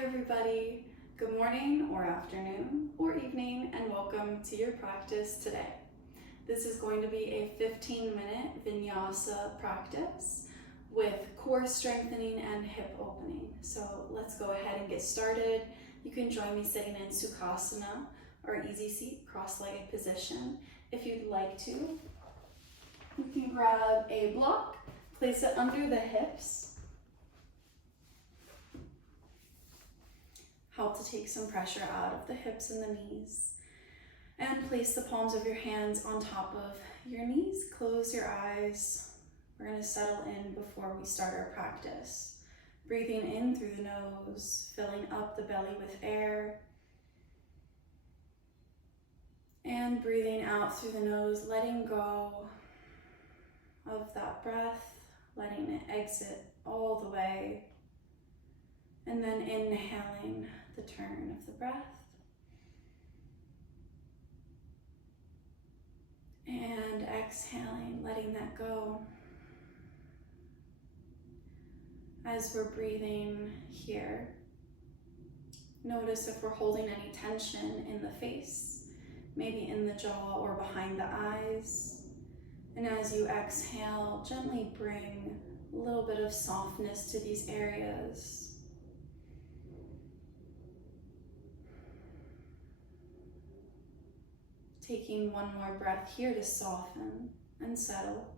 Hi everybody, good morning or afternoon or evening and welcome to your practice today. This is going to be a 15-minute vinyasa practice with core strengthening and hip opening. So let's go ahead and get started. You can join me sitting in Sukhasana or easy seat, cross-legged position. If you'd like to, you can grab a block, place it under the hips. Help to take some pressure out of the hips and the knees. And place the palms of your hands on top of your knees. Close your eyes. We're going to settle in before we start our practice. Breathing in through the nose, filling up the belly with air. And breathing out through the nose, letting go of that breath, letting it exit all the way. And then inhaling the turn of the breath. And exhaling, letting that go. As we're breathing here, notice if we're holding any tension in the face, maybe in the jaw or behind the eyes. And as you exhale, gently bring a little bit of softness to these areas. Taking one more breath here to soften and settle.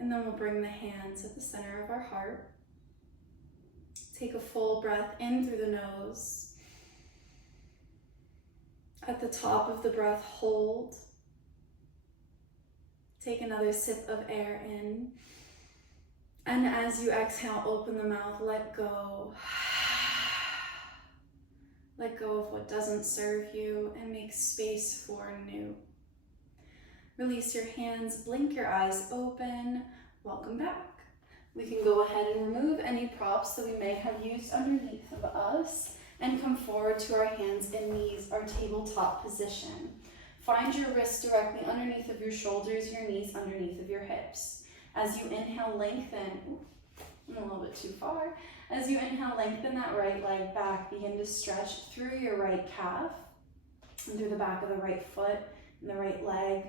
And then we'll bring the hands at the center of our heart. Take a full breath in through the nose. At the top of the breath, hold. Take another sip of air in. And as you exhale, open the mouth, let go. Let go of what doesn't serve you and make space for new. Release your hands, blink your eyes open. Welcome back. We can go ahead and remove any props that we may have used underneath of us and come forward to our hands and knees, our tabletop position. Find your wrists directly underneath of your shoulders, your knees underneath of your hips. As you inhale, lengthen. A little bit too far. As you inhale, lengthen that right leg back. Begin to stretch through your right calf and through the back of the right foot and the right leg.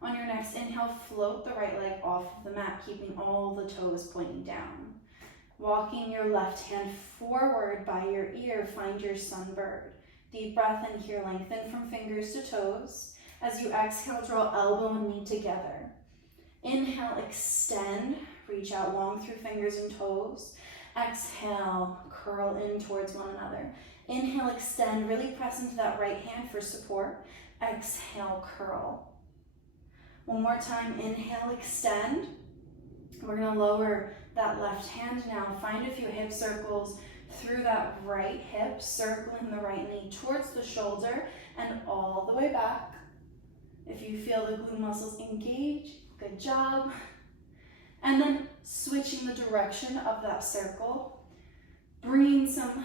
On your next inhale, float the right leg off of the mat, keeping all the toes pointing down. Walking your left hand forward by your ear, find your sunbird. Deep breath in here, lengthen from fingers to toes. As you exhale, draw elbow and knee together. Inhale, extend. Reach out long through fingers and toes. Exhale, curl in towards one another. Inhale, extend, really press into that right hand for support. Exhale, curl. One more time, inhale, extend. We're gonna lower that left hand now. Find a few hip circles through that right hip, circling the right knee towards the shoulder and all the way back. If you feel the glute muscles engage, good job. And then switching the direction of that circle, bringing some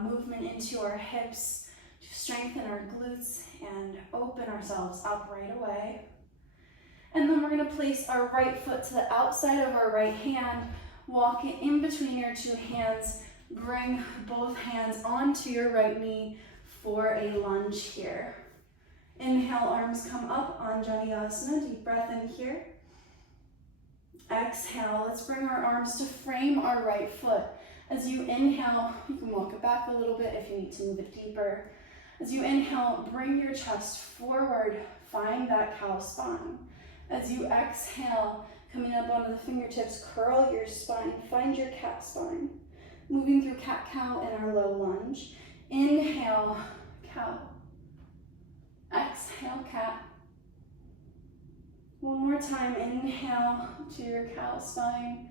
movement into our hips to strengthen our glutes and open ourselves up right away. And then we're going to place our right foot to the outside of our right hand, walk it in between your two hands, bring both hands onto your right knee for a lunge here. Inhale, arms come up, Vinyasa, deep breath in here. Exhale, let's bring our arms to frame our right foot. As you inhale, you can walk it back a little bit if you need to move it deeper. As you inhale, bring your chest forward, find that cow spine. As you exhale, coming up onto the fingertips, curl your spine, find your cat spine. Moving through cat-cow in our low lunge. Inhale, cow. Exhale, cat. One more time, inhale to your cow spine.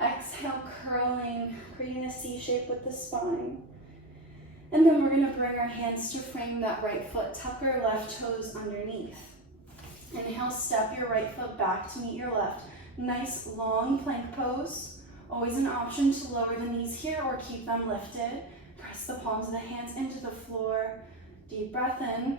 Exhale, curling, creating a C shape with the spine. And then we're gonna bring our hands to frame that right foot. Tuck our left toes underneath. Inhale, step your right foot back to meet your left. Nice long plank pose. Always an option to lower the knees here or keep them lifted. Press the palms of the hands into the floor. Deep breath in.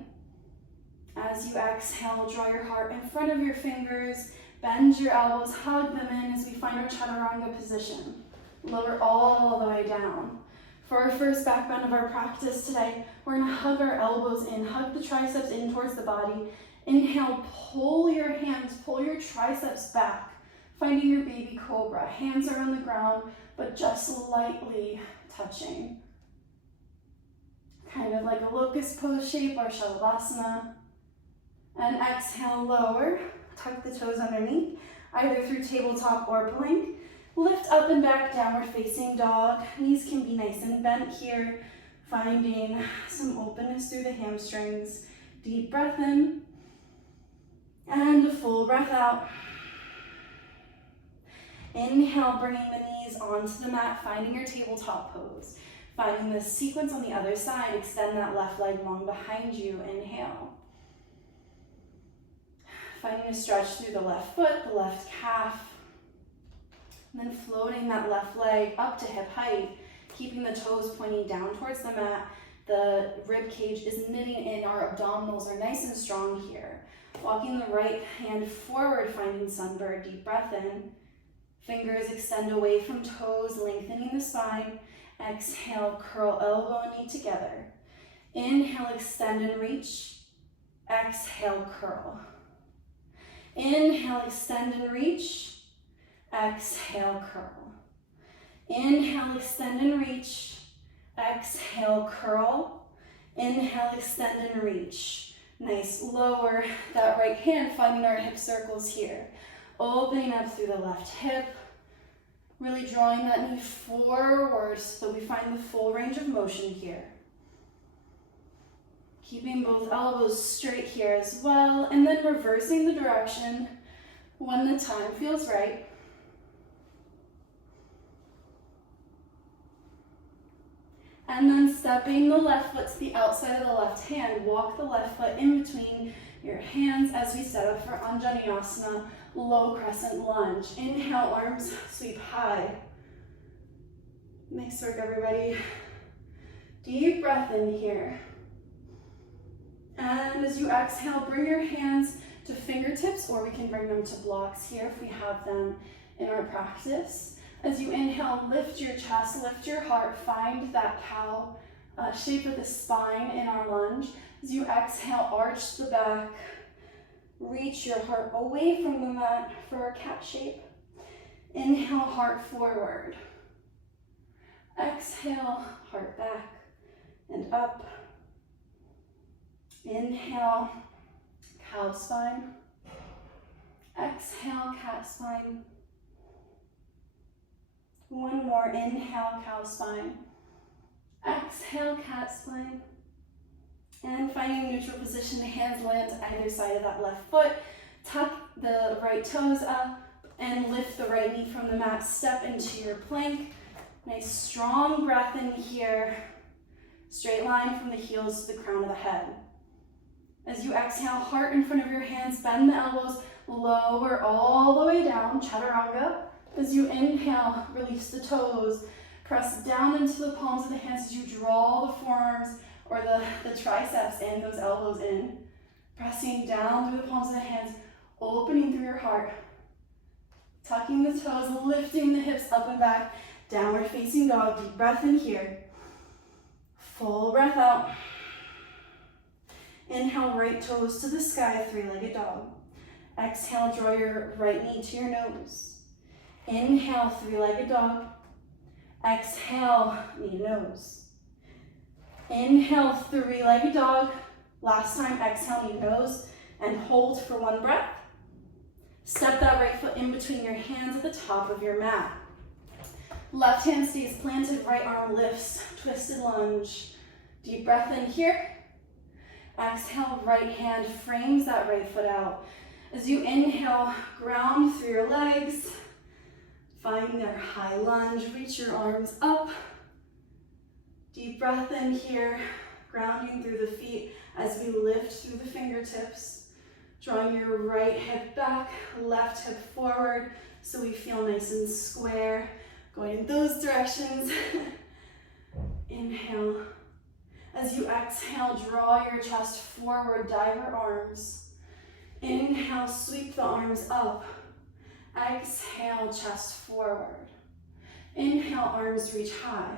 As you exhale, draw your heart in front of your fingers, Bend your elbows, hug them in as we find our chaturanga position. Lower all the way down. For our first back bend of our practice today, we're gonna hug our elbows in, hug the triceps in towards the body. Inhale, pull your hands, pull your triceps back, finding your baby cobra. Hands are on the ground, but just lightly touching. Kind of like a locust pose shape or shalabhasana. And exhale, lower, tuck the toes underneath, either through tabletop or plank. Lift up and back, downward facing dog. Knees can be nice and bent here, finding some openness through the hamstrings. Deep breath in, and a full breath out. Inhale, bringing the knees onto the mat, finding your tabletop pose. Finding the sequence on the other side, extend that left leg long behind you, inhale. Finding a stretch through the left foot, the left calf, and then floating that left leg up to hip height, keeping the toes pointing down towards the mat. The rib cage is knitting in, our abdominals are nice and strong here. Walking the right hand forward, finding sunbird, deep breath in. Fingers extend away from toes, lengthening the spine. Exhale, curl elbow and knee together. Inhale, extend and reach. Exhale, curl. Inhale, extend and reach. Exhale, curl. Inhale, extend and reach. Exhale, curl. Inhale, extend and reach. Nice, lower that right hand, finding our hip circles here. Opening up through the left hip. Really drawing that knee forward so that we find the full range of motion here. Keeping both elbows straight here as well, and then reversing the direction when the time feels right. And then stepping the left foot to the outside of the left hand, walk the left foot in between your hands as we set up for Anjaneyasana, low crescent lunge. Inhale, arms sweep high. Nice work, everybody. Deep breath in here. And as you exhale, bring your hands to fingertips, or we can bring them to blocks here if we have them in our practice. As you inhale, lift your chest, lift your heart, find that cow shape of the spine in our lunge. As you exhale, arch the back, reach your heart away from the mat for our cat shape. Inhale, heart forward. Exhale, heart back and up. Inhale, cow spine. Exhale, cat spine. One more, inhale, cow spine. Exhale, cat spine. And finding neutral position, hands land to either side of that left foot. Tuck the right toes up and lift the right knee from the mat. Step into your plank. Nice strong breath in here. Straight line from the heels to the crown of the head. As you exhale, heart in front of your hands, bend the elbows, lower all the way down, chaturanga. As you inhale, release the toes. Press down into the palms of the hands as you draw the forearms or the triceps in, those elbows in. Pressing down through the palms of the hands, opening through your heart. Tucking the toes, lifting the hips up and back. Downward facing dog, deep breath in here. Full breath out. Inhale, right toes to the sky, three-legged dog. Exhale, draw your right knee to your nose. Inhale, three-legged dog. Exhale, knee to nose. Inhale, three-legged dog. Last time, exhale, knee to nose. And hold for one breath. Step that right foot in between your hands at the top of your mat. Left hand stays planted, right arm lifts, twisted lunge. Deep breath in here. Exhale, right hand frames that right foot out. As you inhale, ground through your legs. Find their high lunge, reach your arms up. Deep breath in here, grounding through the feet as we lift through the fingertips. Drawing your right hip back, left hip forward, so we feel nice and square. Going in those directions. Inhale. As you exhale, draw your chest forward, dive your arms. Inhale, sweep the arms up. Exhale, chest forward. Inhale, arms reach high.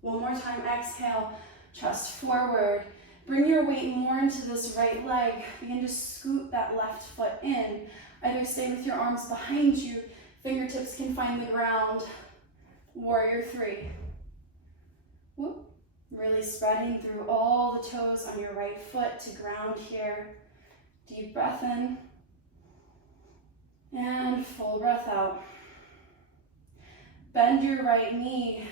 One more time, exhale, chest forward. Bring your weight more into this right leg. Begin to scoot that left foot in. Either stay with your arms behind you, fingertips can find the ground. Warrior three. Whoop. Really spreading through all the toes on your right foot to ground here. Deep breath in. And full breath out. Bend your right knee,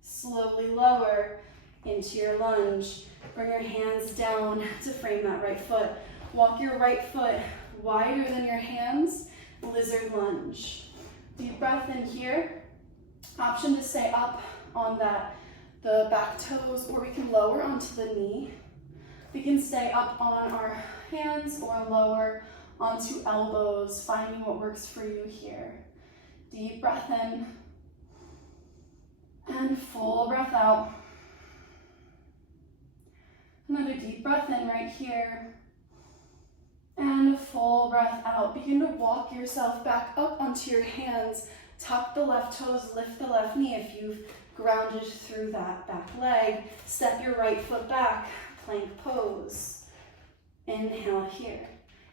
slowly lower into your lunge. Bring your hands down to frame that right foot. Walk your right foot wider than your hands, lizard lunge. Deep breath in here. Option to stay up on the back toes, or we can lower onto the knee. We can stay up on our hands or lower onto elbows, finding what works for you here. Deep breath in and full breath out. Another deep breath in right here and a full breath out. Begin to walk yourself back up onto your hands. Tuck the left toes, lift the left knee if you've grounded through that back leg. Step your right foot back, plank pose. Inhale here.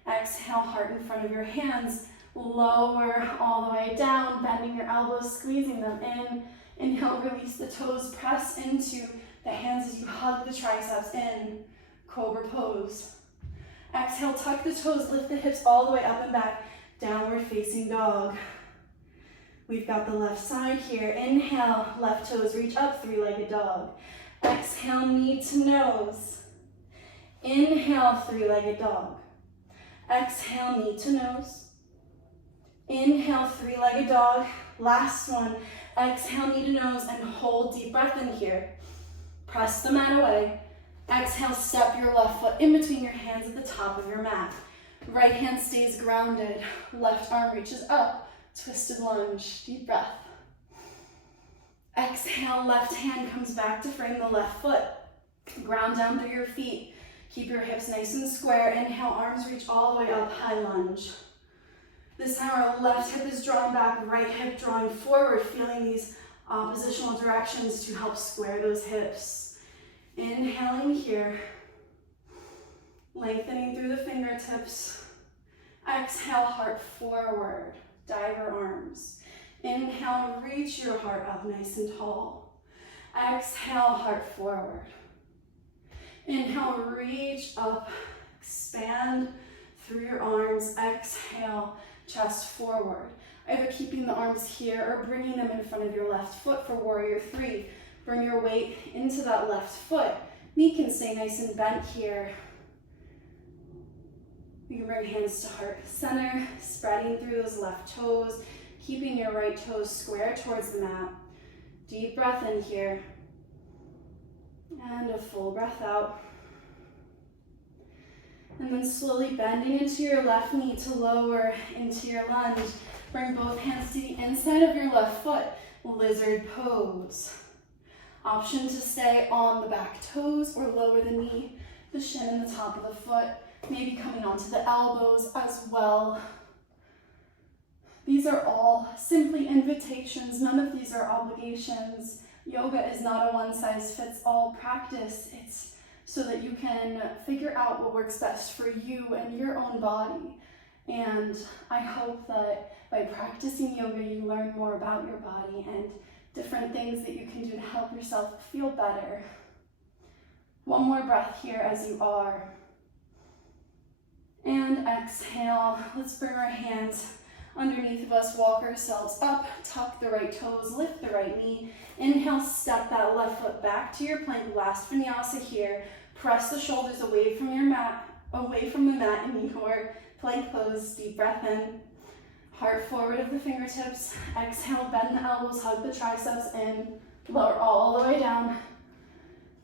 Exhale, heart in front of your hands. Lower all the way down, bending your elbows, squeezing them in. Inhale, release the toes, press into the hands as you hug the triceps in. Cobra pose. Exhale, tuck the toes, lift the hips all the way up and back. Downward facing dog. We've got the left side here. Inhale, left toes reach up, three-legged dog. Exhale, knee to nose. Inhale, three-legged dog. Exhale, knee to nose. Inhale, three-legged dog. Last one. Exhale, knee to nose, and hold deep breath in here. Press the mat away. Exhale, step your left foot in between your hands at the top of your mat. Right hand stays grounded. Left arm reaches up. Twisted lunge. Deep breath. Exhale, left hand comes back to frame the left foot. Ground down through your feet. Keep your hips nice and square. Inhale, arms reach all the way up, high lunge. This time our left hip is drawing back, right hip drawing forward, feeling these oppositional directions to help square those hips. Inhaling here, lengthening through the fingertips. Exhale, heart forward, diver arms. Inhale, reach your heart up nice and tall. Exhale, heart forward. Inhale, reach up, expand through your arms. Exhale, chest forward. Either keeping the arms here or bringing them in front of your left foot for warrior three. Bring your weight into that left foot. Knee can stay nice and bent here. You can bring hands to heart center, spreading through those left toes, keeping your right toes square towards the mat. Deep breath in here. And a full breath out. And then slowly bending into your left knee to lower into your lunge. Bring both hands to the inside of your left foot. Lizard pose. Option to stay on the back toes or lower the knee, the shin and the top of the foot. Maybe coming onto the elbows as well. These are all simply invitations. None of these are obligations. Yoga is not a one-size-fits-all practice. It's so that you can figure out what works best for you and your own body. And I hope that by practicing yoga, you learn more about your body and different things that you can do to help yourself feel better. One more breath here as you are. And exhale. Let's bring our hands underneath of us, walk ourselves up, tuck the right toes, lift the right knee. Inhale, step that left foot back to your plank. Last vinyasa here. Press the shoulders away from your mat, away from the mat in your plank pose. Deep breath in. Heart forward of the fingertips. Exhale, bend the elbows, hug the triceps in. Lower all the way down.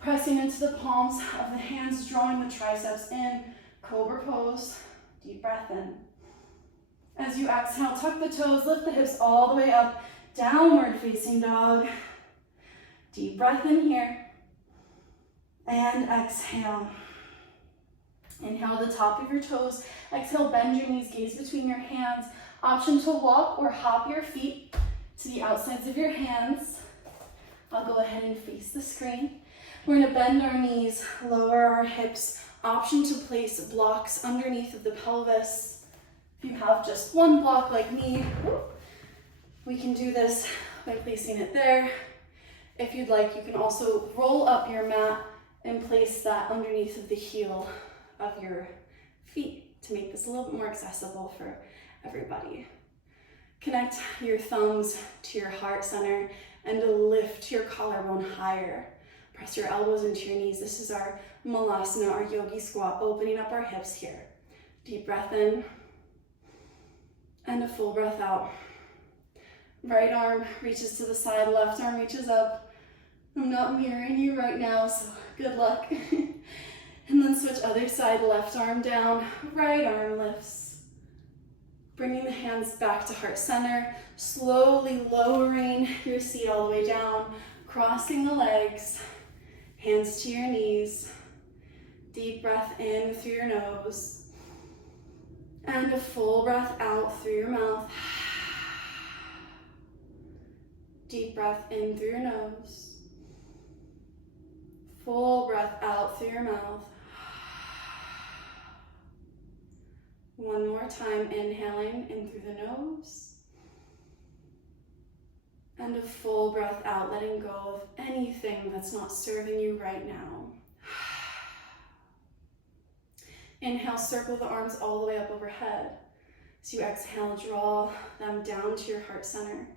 Pressing into the palms of the hands, drawing the triceps in. Cobra pose. Deep breath in. As you exhale, tuck the toes, lift the hips all the way up. Downward facing dog. Deep breath in here. And exhale. Inhale the top of your toes. Exhale, bend your knees, gaze between your hands. Option to walk or hop your feet to the outsides of your hands. I'll go ahead and face the screen. We're gonna bend our knees, lower our hips. Option to place blocks underneath of the pelvis. If you have just one block like me, we can do this by placing it there. If you'd like, you can also roll up your mat and place that underneath of the heel of your feet to make this a little bit more accessible for everybody. Connect your thumbs to your heart center and lift your collarbone higher. Press your elbows into your knees. This is our malasana, our yogi squat, opening up our hips here. Deep breath in and a full breath out. Right arm reaches to the side, left arm reaches up. I'm not mirroring you right now, so good luck. And then switch other side, left arm down, right arm lifts. Bringing the hands back to heart center, slowly lowering your seat all the way down, crossing the legs, hands to your knees. Deep breath in through your nose. And a full breath out through your mouth. Deep breath in through your nose. Full breath out through your mouth. One more time, inhaling in through the nose. And a full breath out, letting go of anything that's not serving you right now. Inhale, circle the arms all the way up overhead. As you exhale, draw them down to your heart center.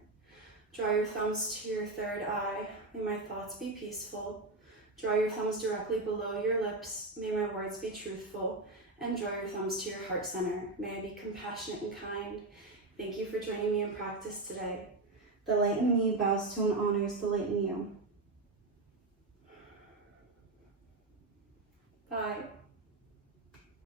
Draw your thumbs to your third eye. May my thoughts be peaceful. Draw your thumbs directly below your lips. May my words be truthful. And draw your thumbs to your heart center. May I be compassionate and kind. Thank you for joining me in practice today. The light in me bows to and honors the light in you.